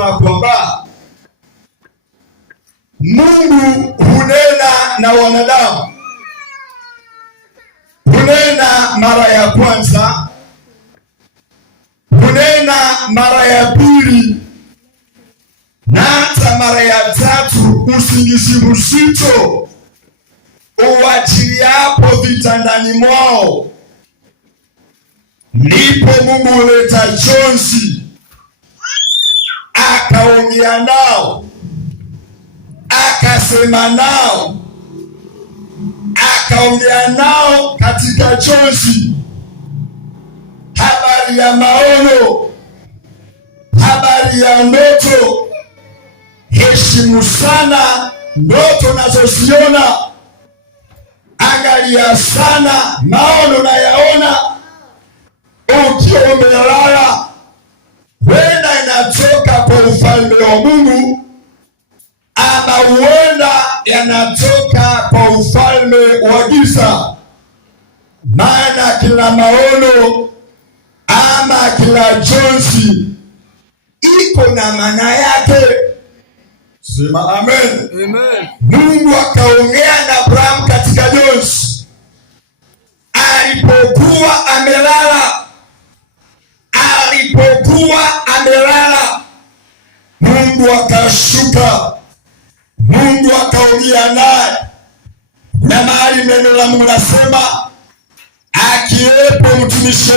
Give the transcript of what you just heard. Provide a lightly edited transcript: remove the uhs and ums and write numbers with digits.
inasema kwamba Mungu hunena na wanadamu, hunena mara ya kwanza, hunena mara ya pili, na hata mara ya tatu. Usingizi mzito uwachiliapo vitandani mwao, ndipo Mungu huleta jonzi, akaongea nao, akasema nao, akaongea nao katika jonzi, habari ya maono, habari ya ndoto. Heshimu sana ndoto unazoziona, angalia sana maono unayaona. Ukiwa umelala, huenda inatoka kwa ufalme wa Mungu, ama huenda yanatoka kwa ufalme wa giza. Maana kila maono ama kila jonzi iko na maana yake. Sema amen. Amen. Mungu akaongea na Abrahamu katika jonzi alipokuwa amelala. Alipokuwa amelala, Mungu akashuka, Mungu akaongea naye. Na mahali neno la Mungu nasema, akiwepo mtumishi